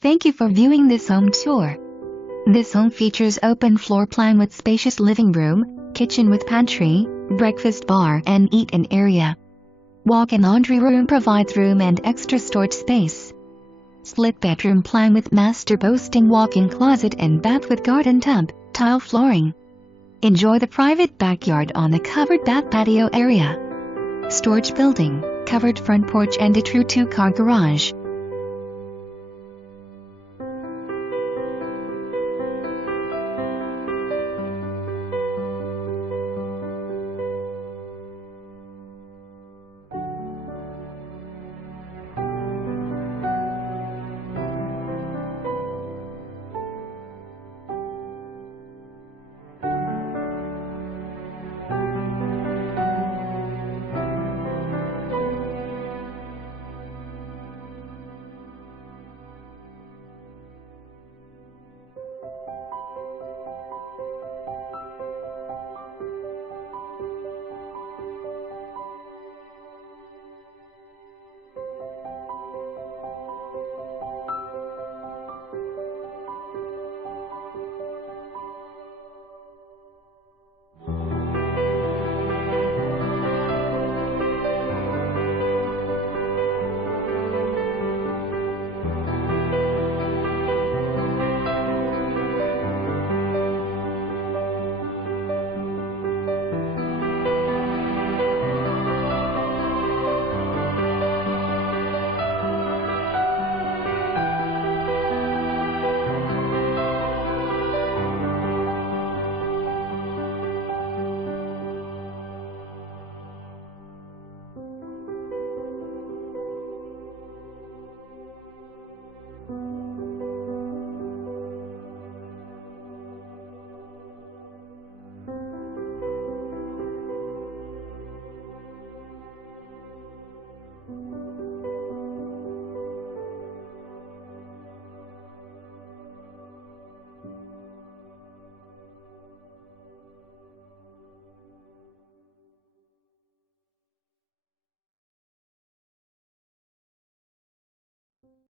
Thank you for viewing this home tour. This home features open floor plan with spacious living room, kitchen with pantry, breakfast bar and eat-in area. Walk-in laundry room provides room and extra storage space. Split bedroom plan with master boasting walk-in closet and bath with garden tub, tile flooring. Enjoy the private backyard on the covered bath patio area. Storage building, covered front porch and a true 2-car garage.